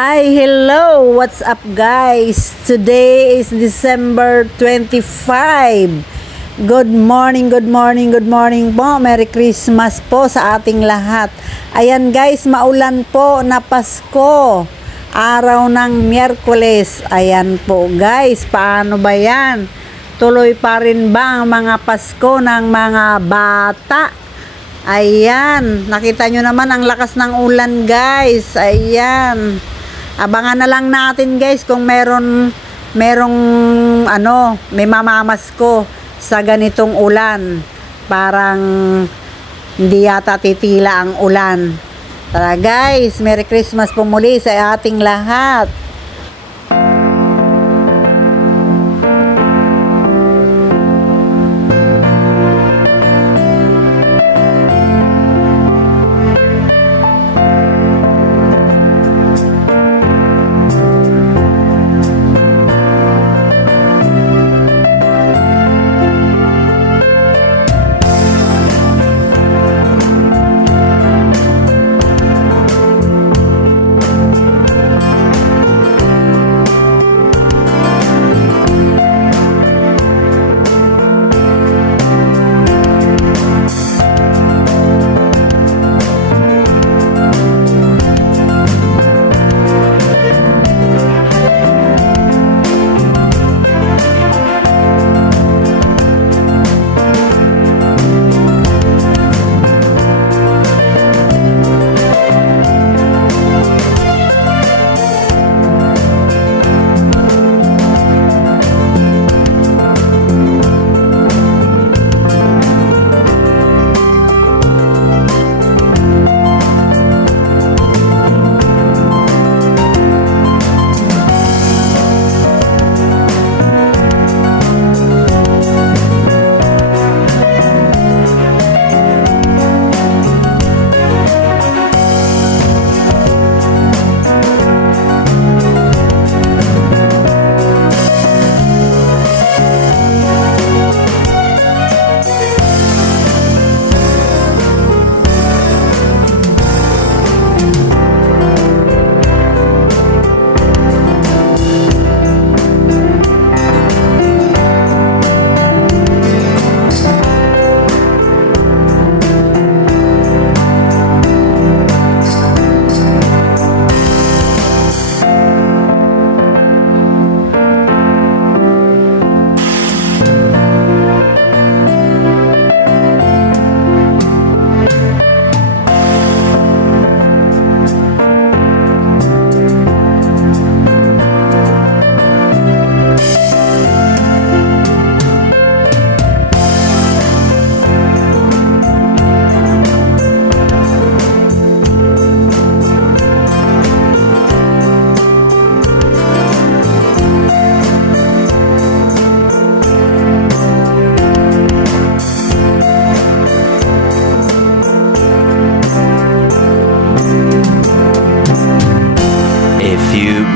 Ay, hello! What's up guys? Today is December 25. Good morning, good morning, good morning po. Merry Christmas po sa ating lahat. Ayan guys, maulan po na Pasko. Araw ng Miyerkules. Ayan po guys, paano ba yan? Tuloy pa rin ba ang mga Pasko ng mga bata? Ayan, nakita nyo naman ang lakas ng ulan guys. Ayan. Abangan na lang natin guys kung merong may mamamasko sa ganitong ulan. Parang hindi yata titila ang ulan. Tara guys, Merry Christmas po muli sa ating lahat.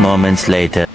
Moments later.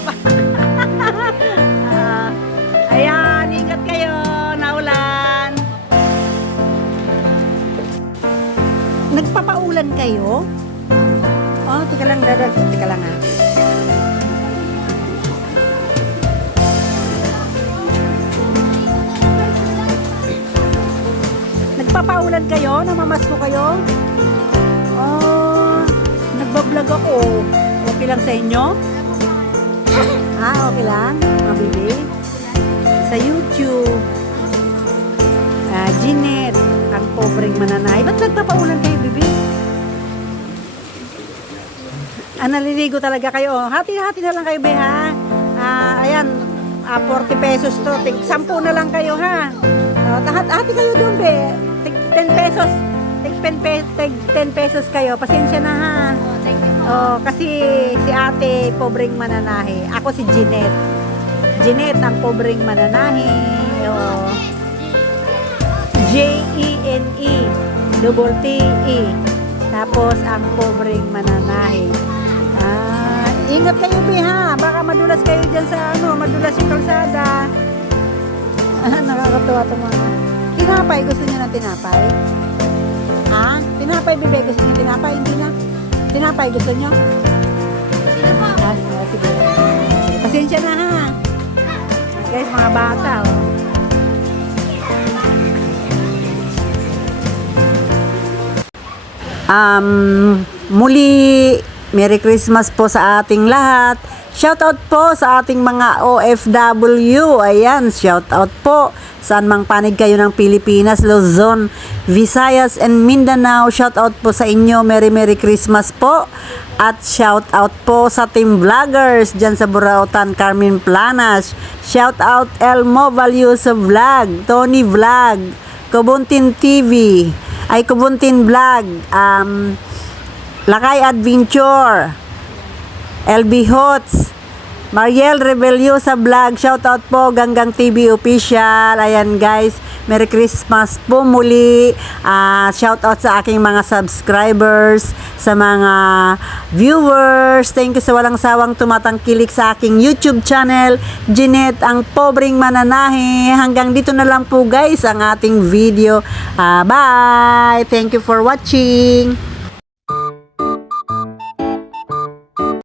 pa. Ayan, ingat kayo, naulan. Nagpapaulan kayo? Oh, tika lang, dadag. Tika lang ha. Nagpapaulan kayo? Namamasko kayo? Oh, nagbablog ako. Okay lang sa inyo? Okay lang? Mabili? Sa YouTube. Jeanette, ang pobreng mananay. Ba't nagpapaulan kayo, bibi? Naliligo talaga kayo. Hati-hati na lang kayo, be, ha? Ayan, 40 pesos to. 10 na lang kayo, ha? Hati kayo doon, be. 10 pesos. 10 pesos kayo. Pasensya na, ha? Kasi si ate, pobreng mananahe. Ako si Jeanette. Jeanette, ang pobreng mananahe. Jene, double Te. Tapos, ang pobreng mananahe. Ingat kayo, be, ha? Baka madulas kayo dyan sa, madulas yung kalsada. Nakakatuwa ito mga. Tinapay, gusto niyo ng tinapay? Tinapay, bibe, gusto niyo tinapay? Hindi na. Tinapay, gusto niyo? Sige. Pasensya na, ha? Guys, mga bata, Muli, Merry Christmas po sa ating lahat. Shoutout po sa ating mga OFW. Ayan, shoutout po. Saan mang panig kayo ng Pilipinas, Luzon, Visayas, and Mindanao. Shoutout po sa inyo. Merry Christmas po. At shoutout po sa team vloggers dyan sa Burautan, Carmen Planas. Shoutout Elmo Valioso Vlog, Tony Vlog, Kubuntin TV, Kubuntin Vlog, Lakay Adventure, LB Hots, Mariel Rebelio sa vlog. Shoutout po, Ganggang TV Official. Ayan guys, Merry Christmas po muli. Shoutout sa aking mga subscribers, sa mga viewers. Thank you sa walang sawang tumatangkilik sa aking YouTube channel, Jeanette, ang pobreng mananahe. Hanggang dito na lang po guys ang ating video. Bye! Thank you for watching.